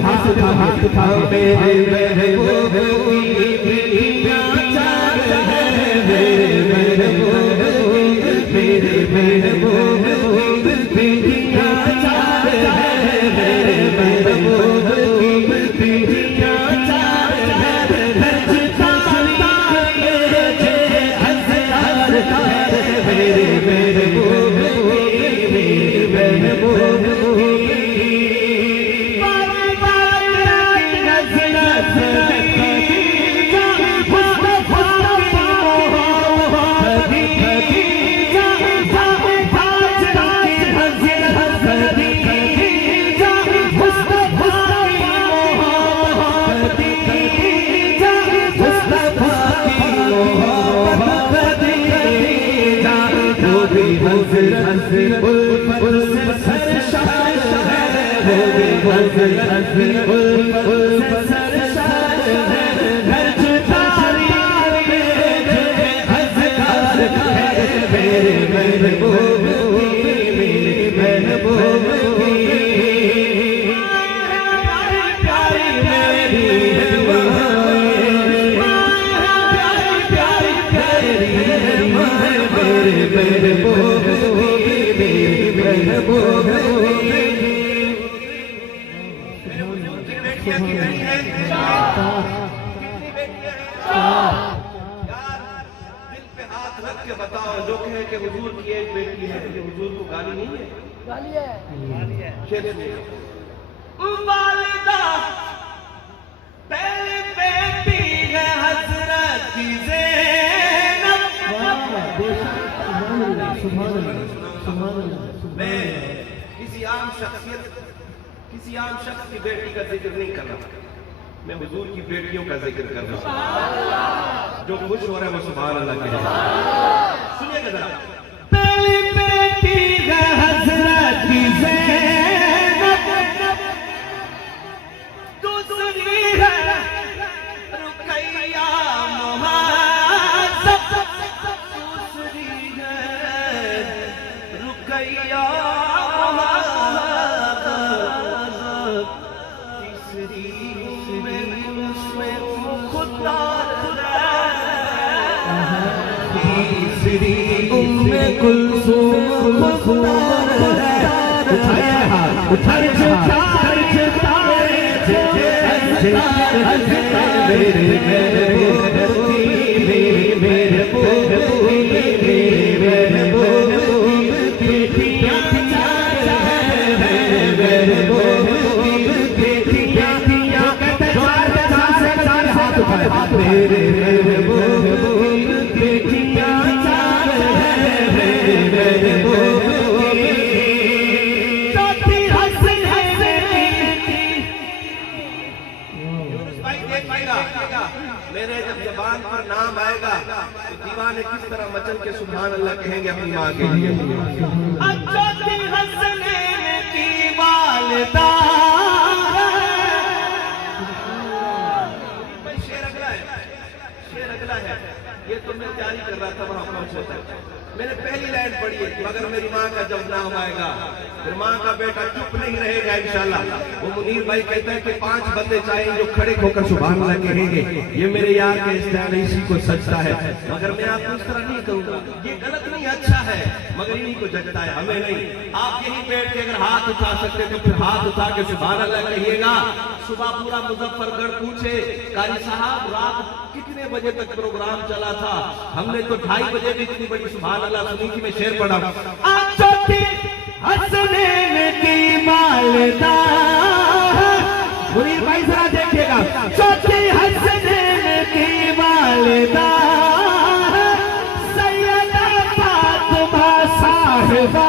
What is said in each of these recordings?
हाथ उठा मेरे महबूब की चार है मेरे महबूब मेरे महबूब की चार है मेरे महबूब की चार है मेरे महबूब मेरे महबूब बताओ जो कहे कि हुजूर की एक बेटी है, ये हुजूर को गाली नहीं है? गाली है। शेर सुनिए। वालिदा पहली बेटी है हज़रत की ज़ैनब। सुभान अल्लाह। मैं किसी आम शख्स की बेटी का जिक्र नहीं कर रहा, मैं हुजूर की बेटियों का जिक्र कर रहा हूँ। जो खुश हो रहा है वो सुभान अल्लाह कहे। सुनिएगा जरा। पहली बेटी है हज़रत की ज़ैनब, दूसरी है रुकैया मुहज़्ज़ब, दूसरी है रुकैया मुहज़्ज़ब, तीसरी तीसरी उम्मे कुलसूम खुदार है। उठाए मेरे महबूब मेरे महबूब मेरे महबूब बेटियां चार है मेरे महबूब बेटियां चार हाथ उठाए मेरे महबूब बेटियां चार है मेरे महबूब चौथी हसन मेरे जब ज़बान पर नाम आएगा तो दीवाने किस तरह मचल के सुभान अल्लाह कहेंगे अपनी माँ के लिए। चौथी हसनैन की वालिदा शेर अगला है, ये तो मैं जारी कर रहा था वहां पहुंचे तक। मैंने पहली लाइन पढ़ी है, मगर मेरी माँ का जब नाम आएगा फिर माँ का बेटा चुप नहीं रहेगा इंशाल्लाह। वो मुनीर भाई कहता है कि 5 बंदे चाहिए जो खड़े होकर सुभान अल्लाह कहेंगे। ये मेरे यार के स्टाइल इसी को सजता है, मगर मैं आपको इस तरह नहीं कहूँगा। ये गलत नहीं, अच्छा है, मगर इन्हीं को जगता है, हमें नहीं। आप यहीं बैठ के अगर हाथ उठा सकते तो फिर हाथ उठा के सुभान अल्लाह कहिएगा। सुबह पूरा मुजफ्फरगढ़ पूछे कारी साहब रात कितने बजे तक प्रोग्राम चला था? हमने तो 2:30 बजे भी इतनी बड़ी सुभान अल्लाह सुनी थी। मैं शेर पढ़ा हसनैन की वालिदा, मुनीर भाई जरा देखिएगा। चौथी हसनैन की वालिदा सैयदा फातिमा साहिबा,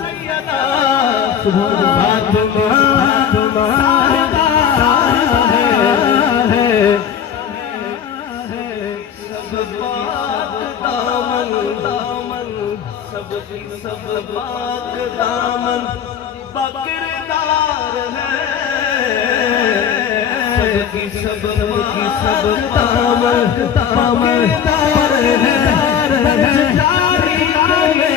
सैयदा फातिमा साहिबा है सब पाक दामन सब पाक दामन बकरदार है सब दामन बकरदार है जारी में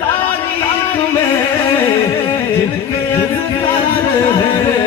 तारीख में जिनके अज़कार है